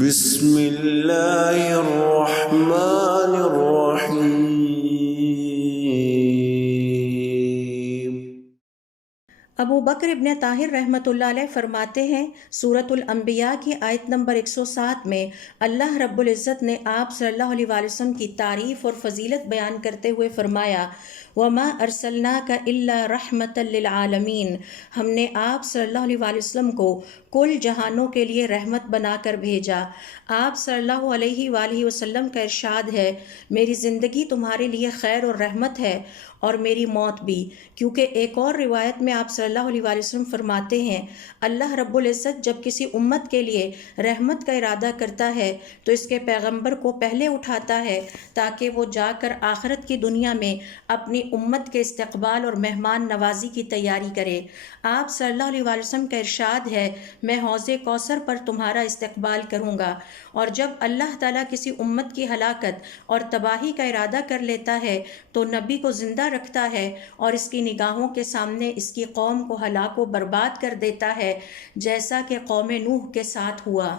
بسم اللہ الرحمن الرحیم۔ ابو بکر ابن طاہر رحمۃ اللہ علیہ فرماتے ہیں، سورۃ الانبیاء کی آیت نمبر 107 میں اللہ رب العزت نے آپ صلی اللہ علیہ وآلہ وسلم کی تعریف اور فضیلت بیان کرتے ہوئے فرمایا، وَمَا أَرْسَلْنَاكَ إِلَّا رَحْمَةً لِّلْعَالَمِينَ، ہم نے آپ صلی اللہ علیہ وآلہ وسلم کو کل جہانوں کے لیے رحمت بنا کر بھیجا۔ آپ صلی اللہ علیہ وآلہ وسلم کا ارشاد ہے، میری زندگی تمہارے لیے خیر اور رحمت ہے اور میری موت بھی، کیونکہ ایک اور روایت میں آپ صلی اللہ علیہ وآلہ وسلم فرماتے ہیں، اللہ رب العزت جب کسی امت کے لیے رحمت کا ارادہ کرتا ہے تو اس کے پیغمبر کو پہلے اٹھاتا ہے تاکہ وہ جا کر آخرت کی دنیا میں اپنی امت کے استقبال اور مہمان نوازی کی تیاری کرے۔ آپ صلی اللہ علیہ وآلہ وسلم کا ارشاد ہے، میں حوض کوثر پر تمہارا استقبال کروں گا، اور جب اللہ تعالیٰ کسی امت کی ہلاکت اور تباہی کا ارادہ کر لیتا ہے تو نبی کو زندہ رکھتا ہے اور اس کی نگاہوں کے سامنے اس کی قوم کو ہلاک و برباد کر دیتا ہے، جیسا کہ قوم نوح کے ساتھ ہوا۔